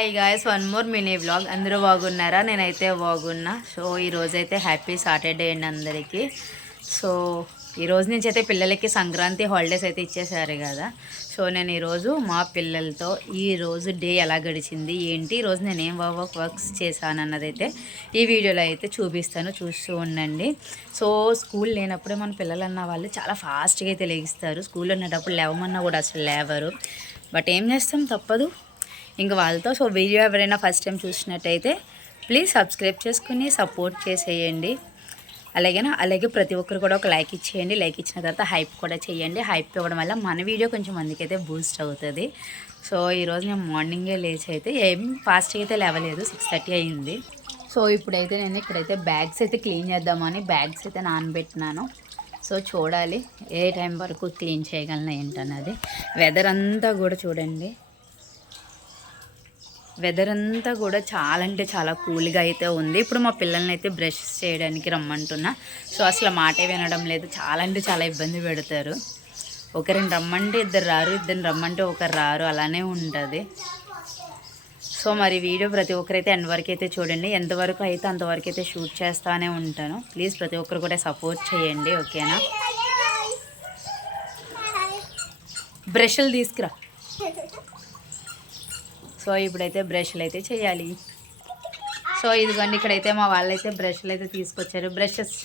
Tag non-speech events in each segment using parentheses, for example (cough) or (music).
Hi guys one more mini blog అందరూ బాగున్నారా? నేనైతే బాగున్నా. సో ఈరోజైతే అయితే హ్యాపీ సాటర్డే అండి అందరికీ. సో ఈ రోజు నుంచి అయితే పిల్లలకి సంక్రాంతి హాలిడేస్ అయితే ఇచ్చేసారు కదా. సో నేను ఈరోజు మా పిల్లలతో ఈరోజు డే ఎలా గడిచింది ఏంటి ఈరోజు నేను ఏం వర్క్ వర్క్స్ చేశాను అన్నదైతే ఈ వీడియోలో అయితే చూపిస్తాను. చూస్తూ ఉండండి. సో స్కూల్ లేనప్పుడే మన పిల్లలు అన్న వాళ్ళు చాలా ఫాస్ట్గా అయితే లెగిస్తారు. స్కూల్లో ఉన్నప్పుడు లేవమన్నా కూడా అసలు లేవరు. బట్ ఏం చేస్తాం? తప్పదు. ఇంకా వాళ్ళతో. సో వీడియో ఎవరైనా ఫస్ట్ టైం చూసినట్టయితే ప్లీజ్ సబ్స్క్రైబ్ చేసుకుని సపోర్ట్ చేసేయండి. అలాగేనా? అలాగే ప్రతి ఒక్కరు కూడా ఒక లైక్ ఇచ్చేయండి. లైక్ ఇచ్చిన తర్వాత హైప్ కూడా చేయండి. హైప్ ఇవ్వడం వల్ల మన వీడియో కొంచెం మందికైతే బూస్ట్ అవుతుంది. సో ఈరోజు నేను మార్నింగే లేచి అయితే ఏం ఫాస్ట్గా అయితే లేవలేదు. సిక్స్ థర్టీ అయింది. సో ఇప్పుడైతే నేను ఇక్కడైతే బ్యాగ్స్ అయితే క్లీన్ చేద్దామని బ్యాగ్స్ అయితే నానబెట్టినాను. సో చూడాలి ఏ టైం వరకు క్లీన్ చేయగలను ఏంటన్నది. వెదర్ అంతా కూడా చూడండి. వెదర్ అంతా కూడా చాలా అంటే చాలా కూల్గా అయితే ఉంది. ఇప్పుడు మా పిల్లల్ని అయితే బ్రష్ చేయడానికి రమ్మంటున్నా. సో అసలు మాటే వినడం లేదు. చాలా అంటే చాలా ఇబ్బంది పెడతారు. ఒకరిని రమ్మంటే ఇద్దరు రారు ఇద్దరిని రమ్మంటే ఒకరు రారు. అలానే ఉంటుంది. సో మరి వీడియో ప్రతి ఒక్కరైతే ఎండ్ వరకు అయితే చూడండి. ఎంతవరకు అయితే అంతవరకు అయితే షూట్ చేస్తానే ఉంటాను. ప్లీజ్ ప్రతి ఒక్కరు కూడా సపోర్ట్ చేయండి ఓకేనా బ్రష్లు తీసుకురా. (laughs) సో ఇప్పుడైతే బ్రష్లు అయితే చేయాలి. సో ఇదిగోండి ఇక్కడైతే మా వాళ్ళైతే బ్రష్లు అయితే తీసుకొచ్చారు. బ్రషెస్.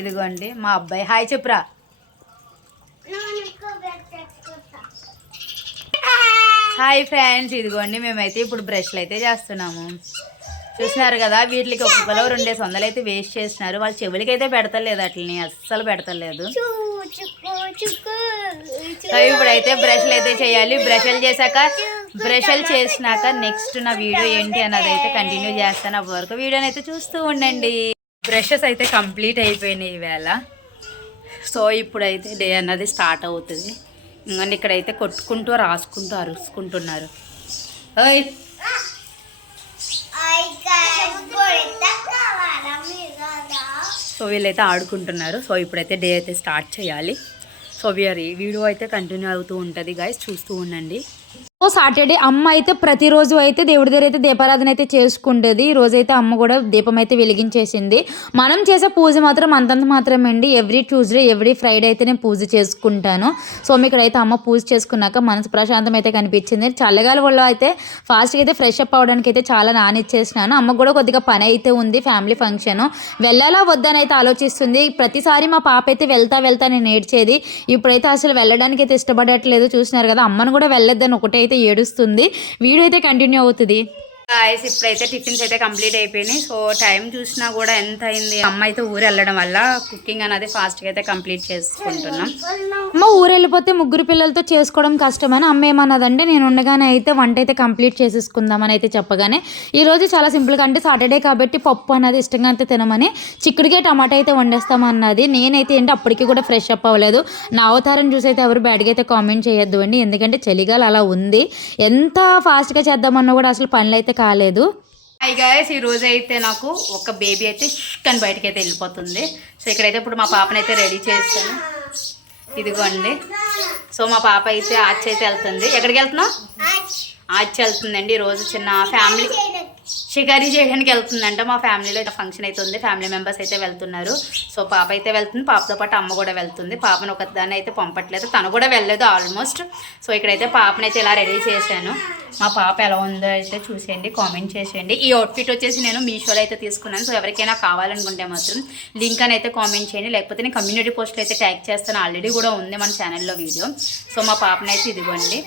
ఇదిగోండి మా అబ్బాయి. హాయ్ చెప్పురా. హాయ్ ఫ్రెండ్స్ ఇదిగోండి మేమైతే ఇప్పుడు బ్రష్లు అయితే చేస్తున్నాము. చూసినారు కదా వీటికి ఒక్కొక్కలో రెండే వందలు అయితే వేస్ట్ చేసినారు. వాళ్ళు చెవులకి అయితే పెడతలేదు అట్లని అస్సలు పెడతలేదు. ఇప్పుడైతే బ్రష్లు అయితే చేయాలి. బ్రష్లు చేశాక బ్రష్లు చేసినాక నెక్స్ట్ నా వీడియో ఏంటి అన్నది అయితే కంటిన్యూ చేస్తాను. అప్పటి వరకు వీడియోని అయితే చూస్తూ ఉండండి. బ్రషెస్ అయితే కంప్లీట్ అయిపోయినాయి ఈవేళ. సో ఇప్పుడైతే డే అన్నది స్టార్ట్ అవుతుంది. ఇంకా ఇక్కడైతే కొట్టుకుంటూ రాసుకుంటూ అరుసుకుంటున్నారు ఓయ్. సో వీళ్ళైతే ఆడుకుంటున్నారు. సో ఇప్పుడైతే డే అయితే స్టార్ట్ చేయాలి. సో వీడియో అయితే కంటిన్యూ అవుతూ ఉంటుంది గైస్ చూస్తూ ఉండండి. సాటర్డే అమ్మ అయితే ప్రతిరోజు అయితే దేవుడి దగ్గర అయితే దీపారాధన అయితే చేసుకుంటుంది. ఈ అయితే అమ్మ కూడా దీపం అయితే వెలిగించేసింది. మనం చేసే పూజ మాత్రం అంతంత మాత్రమే అండి ఎవ్రీ ట్యూస్డే ఎవ్రీ ఫ్రైడే అయితే నేను పూజ చేసుకుంటాను. సో మీకు ఇక్కడైతే అమ్మ పూజ చేసుకున్నాక మనసు ప్రశాంతం అయితే కనిపించింది. చల్లగాల వల్ల అయితే ఫాస్ట్గా అయితే ఫ్రెష్ అప్ అవడానికి అయితే చాలా నానిచ్చేసినాను. అమ్మ కూడా కొద్దిగా పని అయితే ఉంది ఫ్యామిలీ ఫంక్షన్ వెళ్ళాలా వద్దని అయితే ఆలోచిస్తుంది. ప్రతిసారి మా పాప అయితే వెళ్తా వెళ్తా నేను నేర్చేది ఇప్పుడైతే అసలు వెళ్ళడానికి అయితే ఇష్టపడట్లేదు. చూసినారు కదా అమ్మను కూడా వెళ్ళొద్దని ఒకటే అయితే ఏడుస్తుంది వీడియో అయితే కంటిన్యూ అవుతుంది. గాయస్ ఇప్పుడైతే టిఫిన్స్ అయితే కంప్లీట్ అయిపోయినాయి. సో టైం చూసినా కూడా ఎంత అయింది? అమ్మ అయితే ఊరు వెళ్ళడం వల్ల కుకింగ్ అనేది ఫాస్ట్గా అయితే కంప్లీట్ చేసుకుంటున్నాం. అమ్మ ఊరు వెళ్ళిపోతే ముగ్గురు పిల్లలతో చేసుకోవడం కష్టమని అమ్మ ఏమన్నదంటే నేను ఉండగానే అయితే వంట అయితే కంప్లీట్ చేసేసుకుందామని అయితే చెప్పగానే ఈ రోజు చాలా సింపుల్గా అంటే సాటర్డే కాబట్టి పప్పు అనేది ఇష్టంగా అయితే తినమని చిక్కుడుకాయ టమాటా అయితే వండేస్తామన్నది. నేనైతే ఏంటి అప్పటికి కూడా ఫ్రెష్ అప్ అవ్వలేదు. నా అవతారం చూసి అయితే ఎవరు బ్యాడ్గా అయితే కామెంట్ చేయొద్దు అండి. ఎందుకంటే చలిగాలు అలా ఉంది. ఎంత ఫాస్ట్గా చేద్దామన్నా కూడా అసలు పనులు అయితే కాలేదు. హై గాయస్ ఈ రోజు అయితే నాకు ఒక బేబీ అయితే చికెన్ బయటకి అయితే వెళ్ళిపోతుంది. సో ఇక్కడైతే ఇప్పుడు మా పాపనైతే అయితే రెడీ చేస్తాను. ఇదిగోండి. సో మా పాప అయితే ఆర్చి అయితే వెళ్తుంది. ఎక్కడికి వెళ్తున్నావు? ఆర్చి వెళ్తుందండి. ఈరోజు చిన్న ఫ్యామిలీ షికారీ చేయడానికి వెళ్తుందంట. మా ఫ్యామిలీలో ఇట్లా ఫంక్షన్ అయితే ఉంది. ఫ్యామిలీ మెంబర్స్ అయితే వెళ్తున్నారు. సో పాప అయితే వెళ్తుంది. పాపతో పాటు అమ్మ కూడా వెళ్తుంది. పాపను ఒక దాన్ని అయితే పంపట్లేదు. తను కూడా వెళ్ళలేదు ఆల్మోస్ట్. సో ఇక్కడైతే పాపనైతే ఇలా రెడీ చేశాను. మా పాప ఎలా ఉందో అయితే చూసేయండి. కామెంట్ చేసేయండి. ఈ అవుట్ఫిట్ వచ్చేసి నేను మీషోలో అయితే తీసుకున్నాను. సో ఎవరికైనా కావాలనుకుంటే మాత్రం లింక్ అని అయితే కామెంట్ చేయండి. లేకపోతే నేను కమ్యూనిటీ పోస్ట్లో అయితే ట్యాగ్ చేస్తాను. ఆల్రెడీ కూడా ఉంది మన ఛానల్లో వీడియో. సో మా పాపనైతే ఇదిగోండి.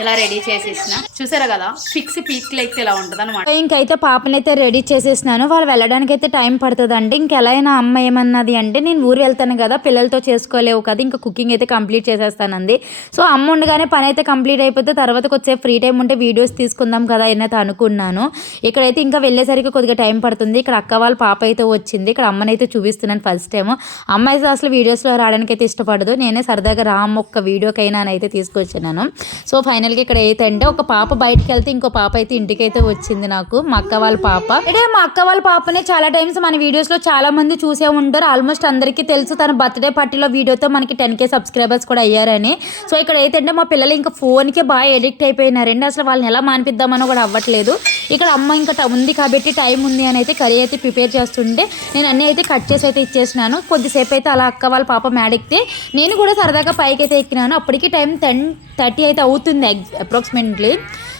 ఇలా రెడీ చేసేసిన. చూసారా కదా? ఫిక్స్ పీక్ లైక్ ఇలా ఉంటుంది అనమాట ఇంకైతే పాపనైతే రెడీ చేసేసినాను. వాళ్ళు వెళ్ళడానికి అయితే టైం పడుతుందండి. ఇంకెలా అయినా అమ్మ ఏమన్నది అంటే నేను ఊరు వెళ్తాను కదా పిల్లలతో చేసుకోలేవు కదా ఇంకా కుకింగ్ అయితే కంప్లీట్ చేసేస్తానంది. సో అమ్మ ఉండగానే పని అయితే కంప్లీట్ అయిపోతే తర్వాత కొద్దిసేపు ఫ్రీ టైం ఉంటే వీడియోస్ తీసుకుందాం కదా అయితే అనుకున్నాను. ఇక్కడైతే ఇంకా వెళ్ళేసరికి కొద్దిగా టైం పడుతుంది. ఇక్కడ అక్క వాళ్ళ పాప అయితే వచ్చింది. ఇక్కడ అమ్మనైతే చూపిస్తున్నాను ఫస్ట్ టైం అమ్మ అయితే అసలు వీడియోస్లో రావడానికి అయితే ఇష్టపడదు. నేనే సరదాగా రామ్ ఒక్క వీడియోకైనా అయితే తీసుకొచ్చినాను. సో ఫైనల్గా ఇక్కడ అయితే అంటే ఒక పాప బయటకు వెళ్తే ఇంకో పాప అయితే ఇంటికి అయితే వచ్చింది నాకు. మా అక్క వాళ్ళ పాప. అంటే మా అక్క వాళ్ళ పాపనే చాలా టైమ్స్ మన వీడియోస్లో చాలా మంది చూసే ఉంటారు. ఆల్మోస్ట్ అందరికీ తెలుసు తన బర్త్డే పార్టీలో వీడియోతో మనకి టెన్ కే సబ్స్క్రైబర్స్ కూడా అయ్యారని. సో ఇక్కడ అయితే అంటే మా పిల్లలు ఇంకా ఫోన్కే బాగా ఎడిక్ట్ అయిపోయినారండి. అసలు వాళ్ళని ఎలా మానిపిద్దామని కూడా అవ్వట్లేదు. ఇక్కడ అమ్మ ఇంకా ఉంది కాబట్టి టైం ఉంది అని అయితే కర్రీ అయితే ప్రిపేర్ చేస్తుంటే నేను అన్నీ అయితే కట్ చేసి అయితే ఇచ్చేసినాను. కొద్దిసేపు అయితే అలా అక్క వాళ్ళ పాప మేడెక్కితే నేను కూడా సరదాగా పైకి అయితే ఎక్కినాను. అప్పటికి టైం టెన్ థర్టీ అయితే అవుతుంది. అప్రాక్సిమేట్లీ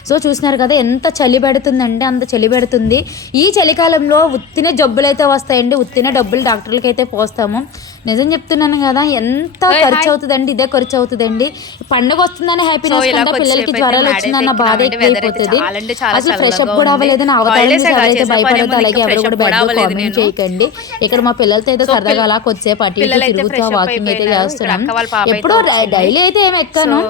సో చూసినారు కదా ఎంత చలి పెడుతుందంటే అంత చలి పెడుతుంది. ఈ చలికాలంలో ఉత్తిన జబ్బులు అయితే వస్తాయండి. ఉత్తిన డబ్బులు డాక్టర్లకి అయితే పోస్తాము. నిజం చెప్తున్నాను కదా ఎంత ఖర్చు అవుతుందండి ఇదే ఖర్చు అవుతుందండి పండుగ వస్తుందని హ్యాపీనెస్ కంటే పిల్లలకి జ్వరాలు వచ్చిందన్న బాధ ఎక్కువైపోతుంది అసలు ఫ్రెష్ అప్ కూడా ఉంది. అవ్వలేదు నా అవతారం ఎవరైతే ఏముంది, అలాగే ఎవరు కూడా కూడా అవ్వలేదు కామెంట్. చేయకండి ఇక్కడ మా పిల్లలతో అయితే సరదాగా అలా కొద్దిసేపు అటు ఇటు తిరుగుతూ వాకింగ్ అయితే. చేస్తున్నాం ఎప్పుడో. డైలీ అయితే ఏమి ఎక్కాను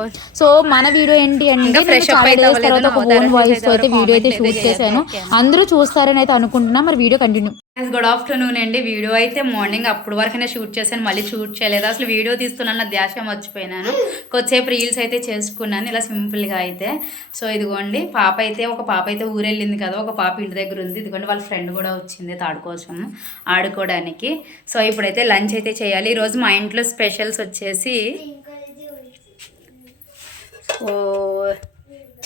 సో మన వీడియో ఏంటి అంటే చాలా డేస్. తర్వాత ఒక ఓన్ వాయిస్తో అయితే వీడియో అయితే షూట్ చేశాను. అందరూ చూస్తారని అయితే అనుకుంటున్నా మరి వీడియో కంటిన్యూ గుడ్ ఆఫ్టర్నూన్ అండి. వీడియో అయితే మార్నింగ్ అప్పుడు వరకనే షూట్ చేశాను. మళ్ళీ షూట్ చేయలేదు. అసలు వీడియో తీస్తున్నాను నా ధ్యాస మర్చిపోయినాను. కొద్దిసేపు రీల్స్ అయితే చేసుకున్నాను. ఇలా సింపుల్గా అయితే. సో ఇదిగోండి. పాప అయితే ఒక పాప అయితే ఊరెళ్ళింది కదా. ఒక పాప ఇంటి దగ్గర ఉంది. ఇదిగోండి వాళ్ళ ఫ్రెండ్ కూడా వచ్చింది తాడు కోసం ఆడుకోవడానికి. సో ఇప్పుడైతే లంచ్ అయితే చేయాలి. ఈరోజు మా ఇంట్లో స్పెషల్స్ వచ్చేసి సో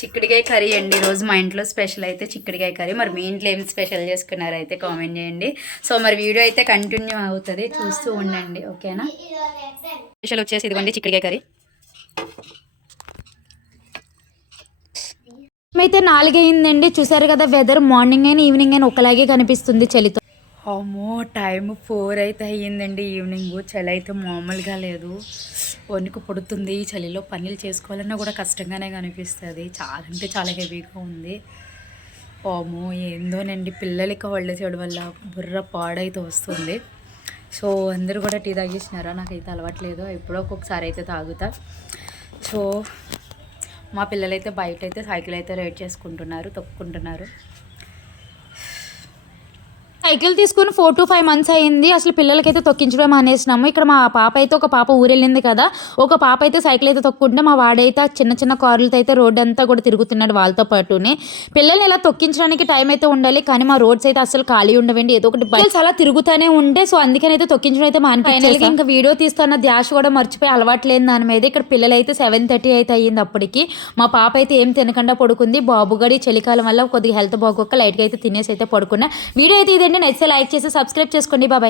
చిక్కుడికాయ కర్రీ అండి. ఈరోజు మా ఇంట్లో స్పెషల్ అయితే చిక్కుడికాయ కర్రీ. మరి మీ ఇంట్లో ఏం స్పెషల్ చేసుకున్నారో అయితే కామెంట్ చేయండి. సో మరి వీడియో అయితే కంటిన్యూ అవుతుంది. చూస్తూ ఉండండి. ఓకేనా? స్పెషల్ వచ్చేసి ఇదిగోండి చిక్కుడికాయ కర్రీ. అయితే నాలుగైందండి. చూసారు కదా వెదర్ మార్నింగ్ అయినా ఈవినింగ్ అయినా ఒకలాగే కనిపిస్తుంది చలితో. అమ్మో టైం ఫోర్ అయితే అయ్యిందండి. ఈవినింగ్. చలి అయితే మామూలుగా లేదు. వణుకు పుడుతుంది. చలిలో పనులు చేసుకోవాలన్నా కూడా కష్టంగానే కనిపిస్తుంది. చాలా అంటే చాలా హెవీగా ఉంది. అమ్మో ఏందోనండి. పిల్లలకి హాలిడే చేయడం వల్ల బుర్ర పాడైతే వస్తుంది. సో అందరూ కూడా టీ తాగేసినారా? నాకైతే అలవాట్లేదు. ఎప్పుడో ఒక్కొక్కసారి అయితే తాగుతా. సో మా పిల్లలైతే బయట అయితే సైకిల్ అయితే రైడ్ చేసుకుంటున్నారు తొక్కుంటున్నారు సైకిల్ తీసుకుని ఫోర్ టు ఫైవ్ మంత్స్ అయింది. అసలు పిల్లలకైతే తొక్కించడం అనేసినాము ఇక్కడ మా పాప అయితే ఒక పాప ఊరెళ్ళింది కదా. ఒక పాప అయితే సైకిల్ అయితే తొక్కుంటే మా వాడైతే చిన్న చిన్న కార్లతో అయితే రోడ్ అంతా కూడా తిరుగుతున్నాడు వాళ్ళతో పాటునే. పిల్లల్ని ఇలా తొక్కించడానికి టైం అయితే ఉండాలి. కానీ మా రోడ్స్ అయితే అసలు ఖాళీ ఉండవండి. ఏదో ఒకటి బైక్స్ అలా తిరుగుతూనే ఉంటే సో అందుకని అయితే తొక్కించడం అయితే మానిపించాలి ఇంకా వీడియో తీస్తున్న ధ్యాస కూడా మర్చిపోయి అలవాట్లేదు దాని మీద ఇక్కడ పిల్లలు అయితే సెవెన్ థర్టీ అయితే అయ్యింది అప్పటికి. మా పాప అయితే ఏం తినకుండా పడుకుంది. బాబుగడి చలికాలం వల్ల కొద్దిగా హెల్త్ బాగోక లైట్గా అయితే తినేసి అయితే పడుకున్నా. వీడియో అయితే ఇదండి నచ్చితే లైక్ చేసి సబ్స్క్రైబ్ చేసుకోండి. బాబాయ్